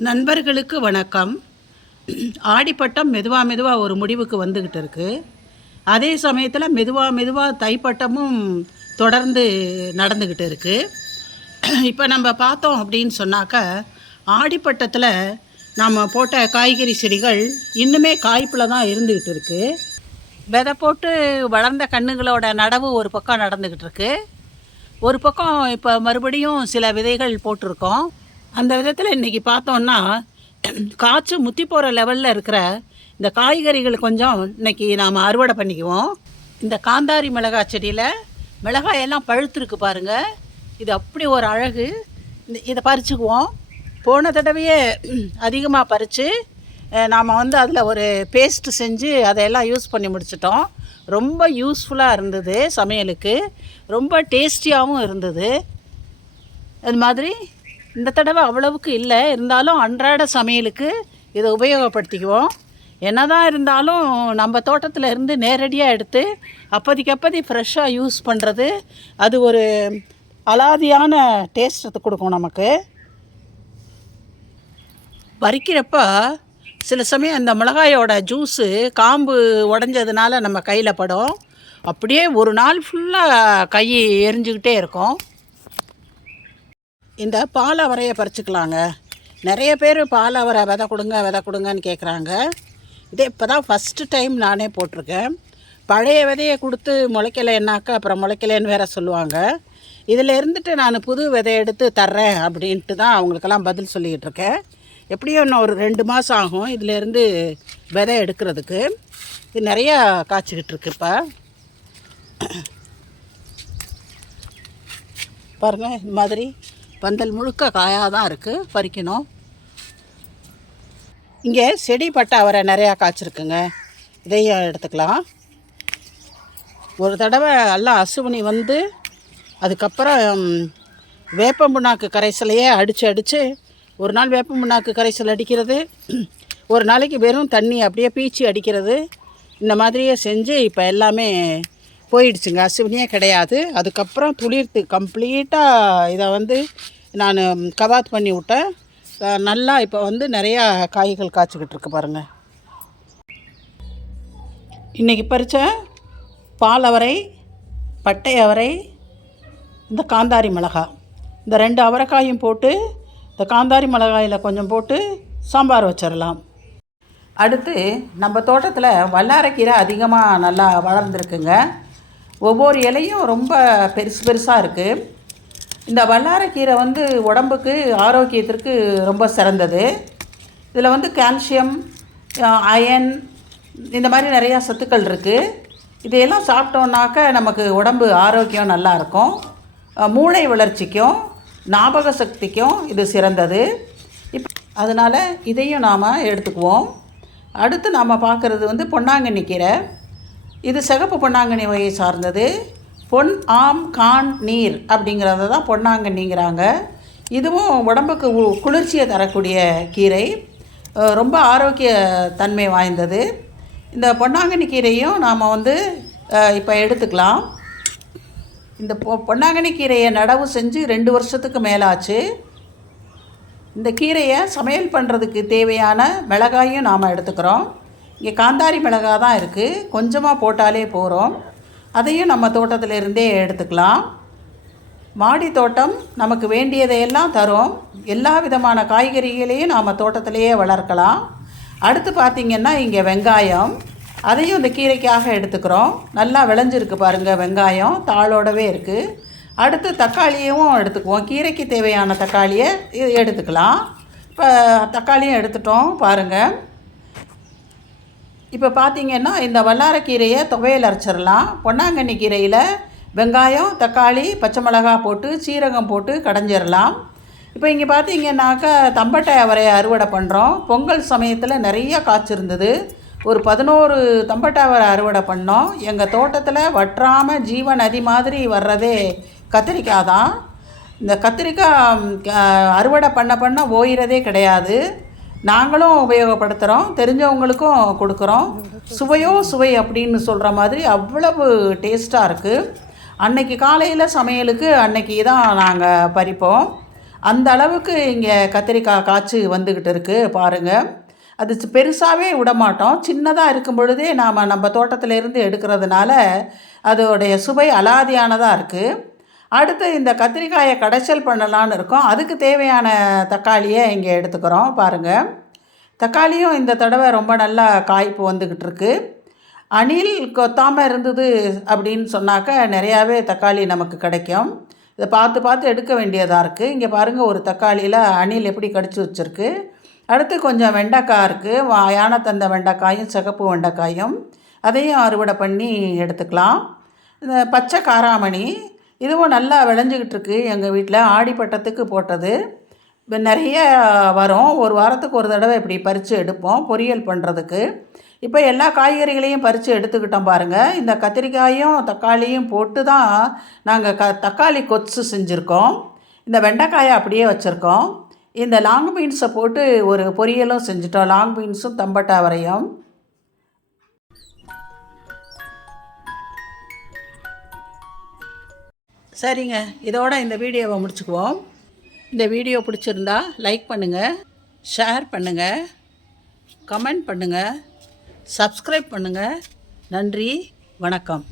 நண்பர்களுக்கு வணக்கம். ஆடிப்பட்டம் மெதுவாக மெதுவாக ஒரு முடிவுக்கு வந்துக்கிட்டு இருக்கு. அதே சமயத்தில் மெதுவாக மெதுவாக தைப்பட்டமும் தொடர்ந்து நடந்துக்கிட்டு இருக்குது இப்போ நம்ம பார்த்தோம் அப்படின்னு சொன்னாக்க ஆடிப்பட்டத்தில் நாம் போட்ட காய்கறி செடிகள் இன்னுமே காய்ப்பில் தான் இருந்துக்கிட்டு இருக்குது விதை போட்டு வளர்ந்த கண்ணுகளோட நடவு ஒரு பக்கம் நடந்துக்கிட்டு இருக்கு. ஒரு பக்கம் இப்போ மறுபடியும் சில விதைகள் போட்டிருக்கோம். அந்த விதத்தில் இன்றைக்கி பார்த்தோன்னா காய்ச்சி முத்தி போகிற லெவலில் இருக்கிற இந்த காய்கறிகள் கொஞ்சம் இன்றைக்கி நாம் அறுவடை பண்ணிக்குவோம். இந்த காந்தாரி மிளகாய் செடியில் மிளகாய் எல்லாம் பழுத்துருக்கு பாருங்கள் இது அப்படி ஒரு அழகு. இந்த இதை பறிச்சுக்குவோம். போன தடவையே அதிகமாக பறித்து நாம் வந்து அதில் ஒரு பேஸ்ட்டு செஞ்சு அதையெல்லாம் யூஸ் பண்ணி முடிச்சிட்டோம். ரொம்ப யூஸ்ஃபுல்லாக இருந்தது சமையலுக்கு. ரொம்ப டேஸ்டியாகவும் இருந்தது. அது மாதிரி இந்த தடவை அவ்வளவுக்கு இல்லை. இருந்தாலும் அன்றாட சமையலுக்கு இதை உபயோகப்படுத்திக்குவோம். என்னதான் இருந்தாலும் நம்ம தோட்டத்தில் இருந்து நேரடியாக எடுத்து அப்போதைக்கு அப்போதி ஃப்ரெஷ்ஷாக யூஸ் பண்ணுறது அது ஒரு அலாதியான டேஸ்ட்டு கொடுக்கும் நமக்கு. பறிக்கிறப்ப சில சமயம் அந்த மிளகாயோட ஜூஸு காம்பு உடஞ்சதுனால நம்ம கையில் படும். அப்படியே ஒரு நாள் ஃபுல்லாக கை எரிஞ்சுக்கிட்டே இருக்கும். இந்த பாலவரையை பறிச்சுக்கலாங்க. நிறைய பேர் பாலவரை விதை கொடுங்க விதை கொடுங்கன்னு கேட்குறாங்க இதே இப்போ தான் ஃபஸ்ட்டு டைம் நானே போட்டிருக்கேன். பழைய விதையை கொடுத்து முளைக்கலைன்னாக்கா அப்புறம் முளைக்கலைன்னு வேற சொல்லுவாங்க. இதில் இருந்துட்டு நான் புது விதை எடுத்து தர்றேன் அப்படின்ட்டு தான் அவங்களுக்கெல்லாம் பதில் சொல்லிக்கிட்டு இருக்கேன். எப்படியும் இன்னும் ஒரு ரெண்டு மாதம் ஆகும் இதிலேருந்து விதை எடுக்கிறதுக்கு. இது நிறையா காய்ச்சிக்கிட்டு இருக்கு இப்போ. பாருங்கள் இந்த மாதிரி பந்தல் முழுக்க காயாக தான் இருக்குது பறிக்கணும். இங்கே செடி பட்டை அவரை நிறையா காய்ச்சிருக்குங்க. இதையும் எடுத்துக்கலாம். ஒரு தடவை எல்லாம் அசுவினி வந்து அதுக்கப்புறம் வேப்பம் புண்ணாக்கு கரைசலையே அடித்து அடித்து ஒரு நாள் வேப்பம் புண்ணாக்கு கரைசல் அடிக்கிறது. ஒரு நாளைக்கு வெறும் தண்ணி அப்படியே பீச்சி அடிக்கிறது. இந்த மாதிரியே செஞ்சு இப்போ எல்லாமே போயிடுச்சுங்க அஸ்வினியே கிடையாது. அதுக்கப்புறம் துளிர்த்து கம்ப்ளீட்டாக இதை வந்து நான் கவாத் பண்ணி விட்டேன். நல்லா இப்போ வந்து நிறையா காய்கள் காய்ச்சிக்கிட்டு இருக்கு பாருங்கள் இன்றைக்கி பறித்த பால் அவரை பட்டை அவரை இந்த காந்தாரி மிளகாய் இந்த ரெண்டு அவரைக்காயும் போட்டு இந்த காந்தாரி மிளகாயில் கொஞ்சம் போட்டு சாம்பார் வச்சிடலாம் அடுத்து நம்ம தோட்டத்தில் வல்லாரைக்கீரை அதிகமாக நல்லா வளர்ந்துருக்குங்க. ஒவ்வொரு இலையும் ரொம்ப பெருசு பெருசாக இருக்குது இந்த வல்லாரக்கீரை வந்து உடம்புக்கு ஆரோக்கியத்திற்கு ரொம்ப சிறந்தது. இதில் வந்து கால்சியம் அயன் இந்த மாதிரி நிறையா சத்துக்கள் இருக்குது இதையெல்லாம் சாப்பிட்டோன்னாக்க நமக்கு உடம்பு ஆரோக்கியம் நல்லா இருக்கும். மூளை வளர்ச்சிக்கும் ஞாபக சக்திக்கும் இது சிறந்தது. இப் அதனால் இதையும் நாம் எடுத்துக்குவோம். அடுத்து நாம் பார்க்குறது வந்து பொன்னாங்கண்ணி கீரை. இது சிகப்பு பொன்னாங்கண்ணி வகையை சார்ந்தது. பொன் ஆம் கான் நீர் அப்படிங்கிறத தான் பொன்னாங்கண்ணிங்கிறாங்க. இதுவும் உடம்புக்கு உ- குளிர்ச்சியை தரக்கூடிய கீரை. ரொம்ப ஆரோக்கிய தன்மை வாய்ந்தது. இந்த பொன்னாங்கண்ணி கீரையும் நாம் வந்து இப்போ எடுத்துக்கலாம். இந்த பொ பொன்னாங்கண்ணி கீரையை நடவு செஞ்சு ரெண்டு வருஷத்துக்கு மேலாச்சு. இந்த கீரையை சமையல் பண்ணுறதுக்கு தேவையான மிளகாயும் நாம் எடுத்துக்கிறோம். இங்கே காந்தாரி மிளகாய் தான் இருக்குது கொஞ்சமாக போட்டாலே போகிறோம் அதையும் நம்ம தோட்டத்திலிருந்தே எடுத்துக்கலாம். மாடி தோட்டம் நமக்கு வேண்டியதையெல்லாம் தரும். எல்லா விதமான காய்கறிகளையும் நாம் தோட்டத்திலேயே வளர்க்கலாம். அடுத்து பார்த்திங்கன்னா இங்கே வெங்காயம். அதையும் இந்த கீரைக்காக எடுத்துக்கிறோம். நல்லா விளைஞ்சிருக்கு பாருங்கள் வெங்காயம். தாளோடவே இருக்குது அடுத்து தக்காளியும் எடுத்துக்குவோம். கீரைக்கு தேவையான தக்காளியை எடுத்துக்கலாம். இப்போ தக்காளியும் எடுத்துட்டோம் பாருங்கள் இப்போ பார்த்தீங்கன்னா இந்த வல்லாரக்கீரையை துவையல் அரைச்சிடலாம். பொன்னாங்கண்ணி கீரையில் வெங்காயம் தக்காளி பச்சை மிளகா போட்டு சீரகம் போட்டு கடைஞ்சிடலாம். இப்போ இங்கே பார்த்தீங்கன்னாக்கா தம்பட்டை அவரையை அறுவடை பண்ணுறோம் பொங்கல் சமயத்தில் நிறைய காய்ச்சிருந்தது ஒரு பதினோரு தம்பட்டை அவரை அறுவடை பண்ணோம். எங்கள் தோட்டத்தில் வற்றாமல் ஜீவ நதி மாதிரி வர்றதே கத்திரிக்காய் தான். இந்த கத்திரிக்காய் அறுவடை பண்ண பண்ண ஓயிறதே கிடையாது. நாங்களும் உபயோகப்படுத்துகிறோம் தெரிஞ்சவங்களுக்கும் கொடுக்குறோம். சுவையோ சுவை அப்படின்னு சொல்கிற மாதிரி அவ்வளவு டேஸ்ட்டாக இருக்குது அன்னைக்கு காலையில் சமையலுக்கு அன்னைக்கு தான் நாங்கள் பறிப்போம். அந்த அளவுக்கு இங்கே கத்திரிக்காய் காய்ச்சி வந்துக்கிட்டு இருக்குது பாருங்கள் அது பெருசாகவே விட மாட்டோம். சின்னதாக இருக்கும் பொழுதே நாம் நம்ம தோட்டத்திலேருந்து எடுக்கிறதுனால அதோடைய சுவை அலாதியானதாக இருக்குது அடுத்து இந்த கத்திரிக்காயை கடைச்சல் பண்ணலான்னு இருக்கோம். அதுக்கு தேவையான தக்காளியை இங்கே எடுத்துக்கிறோம். பாருங்கள் தக்காளியும் இந்த தடவை ரொம்ப நல்லா காய்ப்பு வந்துக்கிட்டு இருக்கு. அணில் கொத்தாமல் இருந்தது அப்படின்னு சொன்னாக்க நிறையாவே தக்காளி நமக்கு கிடைக்கும். இதை பார்த்து பார்த்து எடுக்க வேண்டியதாக இருக்குது இங்கே பாருங்கள் ஒரு தக்காளியில் அணில் எப்படி கடிச்சு வச்சுருக்கு. அடுத்து கொஞ்சம் வெண்டைக்காய் இருக்குது யானை தந்த வெண்டைக்காயும் சிகப்பு வெண்டைக்காயும் அதையும் அறுவடை பண்ணி எடுத்துக்கலாம். இந்த பச்சை காராமணி இதுவும் நல்லா விளைஞ்சிக்கிட்டு இருக்கு எங்கள் வீட்டில் ஆடிப்பட்டத்துக்கு போட்டது. நிறைய வரும். ஒரு வாரத்துக்கு ஒரு தடவை இப்படி பறித்து எடுப்போம் பொரியல் பண்ணுறதுக்கு இப்போ எல்லா காய்கறிகளையும் பறித்து எடுத்துக்கிட்டோம் பாருங்கள் இந்த கத்திரிக்காயும் தக்காளியும் போட்டு தான் நாங்கள் க தக்காளி கொச்சு செஞ்சுருக்கோம். இந்த வெண்டைக்காயை அப்படியே வச்சுருக்கோம். இந்த லாங் பீன்ஸை போட்டு ஒரு பொரியலும் செஞ்சுட்டோம். லாங் பீன்ஸும் தம்பட்டா வரையும். சரிங்க. இதோட இந்த வீடியோவை முடிச்சுக்குவோம். இந்த வீடியோ பிடிச்சிருந்தா லைக் பண்ணுங்கள் ஷேர் பண்ணுங்கள் கமெண்ட் பண்ணுங்கள் சப்ஸ்கிரைப் பண்ணுங்கள் நன்றி வணக்கம்.